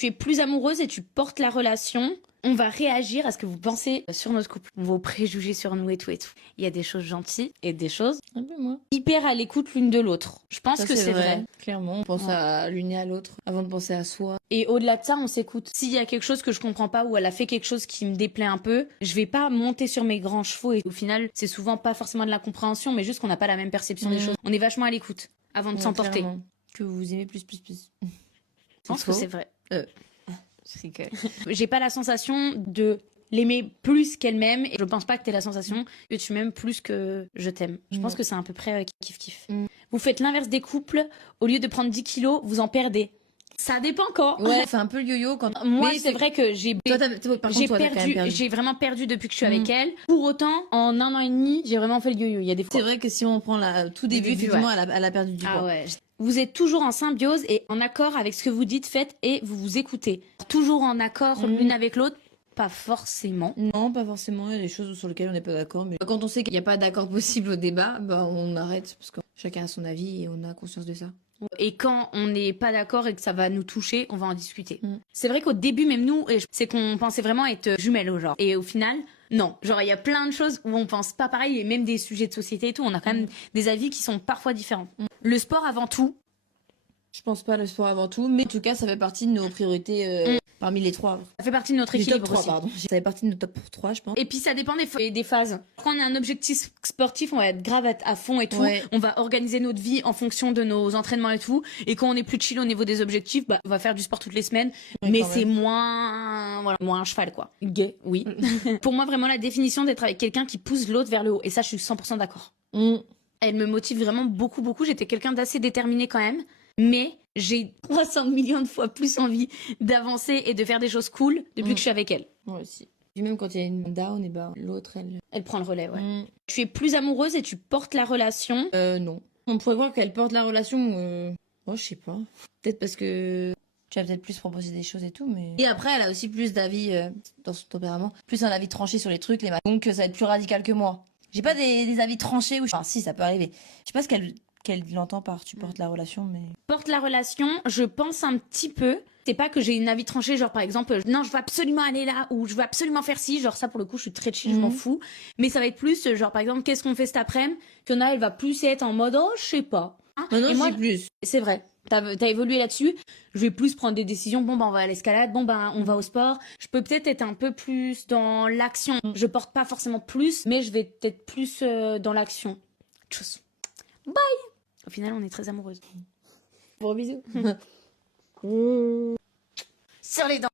Tu es plus amoureuse et tu portes la relation. On va réagir à ce que vous pensez sur notre couple, vos préjugés sur nous et tout et tout. Il y a des choses gentilles et des choses Un peu moins. hyper à l'écoute l'une de l'autre. Je pense Ça, que c'est vrai. Clairement, on pense à l'une et à l'autre avant de penser à soi. Et au-delà de ça, on s'écoute. S'il y a quelque chose que je comprends pas ou elle a fait quelque chose qui me déplaît un peu, je vais pas monter sur mes grands chevaux. Et au final, c'est souvent pas forcément de la compréhension, mais juste qu'on n'a pas la même perception des choses. On est vachement à l'écoute avant de s'emporter. Clairement. Que vous aimez plus. Je pense que c'est vrai. Je rigole. J'ai pas la sensation de l'aimer plus qu'elle m'aime et je pense pas que t'aies la sensation que tu m'aimes plus que je t'aime. Je pense que c'est à peu près kiff-kiff. Vous faites l'inverse des couples, au lieu de prendre 10 kilos, vous en perdez. Ça dépend quand. Ouais, c'est un peu le yo-yo quand. Moi, Mais c'est vrai que j'ai vraiment perdu depuis que je suis avec elle. Pour autant, en 1 an et demi, j'ai vraiment fait le yo-yo. Il y a des fois. C'est vrai que si on prend tout début, effectivement, elle a perdu du poids. Ah ouais. Vous êtes toujours en symbiose et en accord avec ce que vous dites, faites et vous vous écoutez. Toujours en accord l'une avec l'autre. Pas forcément. Non, pas forcément. Il y a des choses sur lesquelles on n'est pas d'accord. Mais quand on sait qu'il n'y a pas d'accord possible au débat, bah, on arrête parce que chacun a son avis et on a conscience de ça. Et quand on n'est pas d'accord et que ça va nous toucher, on va en discuter. C'est vrai qu'au début, même nous, c'est qu'on pensait vraiment être jumelles, genre. Et au final, non. Genre, il y a plein de choses où on pense pas pareil, et même des sujets de société et tout, on a quand même des avis qui sont parfois différents. Le sport avant tout. Je pense pas le sport avant tout, mais en tout cas, ça fait partie de nos priorités parmi les 3. Ça fait partie de notre Du top équilibre 3, aussi. pardon. Ça fait partie de notre top 3, je pense. Et puis ça dépend des phases. Quand on a un objectif sportif, on va être grave à fond et tout. Ouais. On va organiser notre vie en fonction de nos entraînements et tout. Et quand on est plus chill au niveau des objectifs, bah, on va faire du sport toutes les semaines. Ouais, mais quand c'est même. moins un cheval, quoi. Gay, oui. Pour moi, vraiment, la définition d'être avec quelqu'un qui pousse l'autre vers le haut. Et ça, je suis 100% d'accord. Elle me motive vraiment beaucoup, beaucoup. J'étais quelqu'un d'assez déterminé quand même. Mais j'ai 300 millions de fois plus envie d'avancer et de faire des choses cool depuis que je suis avec elle. Moi aussi. Puis même quand il y a une down, et ben l'autre, Elle prend le relais, ouais. Tu es plus amoureuse et tu portes la relation. Non. On pourrait voir qu'elle porte la relation. Oh, je sais pas. Peut-être parce que tu vas peut-être plus proposer des choses et tout, mais. Et après, elle a aussi plus d'avis dans son tempérament, plus un avis tranché sur les trucs, les donc ça va être plus radical que moi. J'ai pas des avis tranchés où. Enfin, si, ça peut arriver. Je sais pas ce qu'elle l'entend par tu portes la relation, mais. Porte la relation, je pense un petit peu. C'est pas que j'ai une avis tranché, genre par exemple, non, je veux absolument aller là, ou je veux absolument faire ci, genre ça pour le coup, je suis très chill, je m'en fous. Mais ça va être plus, genre par exemple, qu'est-ce qu'on fait cet après-midi? Qu'il y en a, elle va plus être en mode, oh, je sais pas. Non, Et moi, plus. c'est vrai. T'as évolué là-dessus. Je vais plus prendre des décisions. Bon, bah, on va à l'escalade. Bon, bah, on va au sport. Je peux peut-être être un peu plus dans l'action. Je porte pas forcément plus, mais je vais peut-être plus dans l'action. Tchuss. Bye! Au final, on est très amoureuses. Gros bisous. Sur les dents.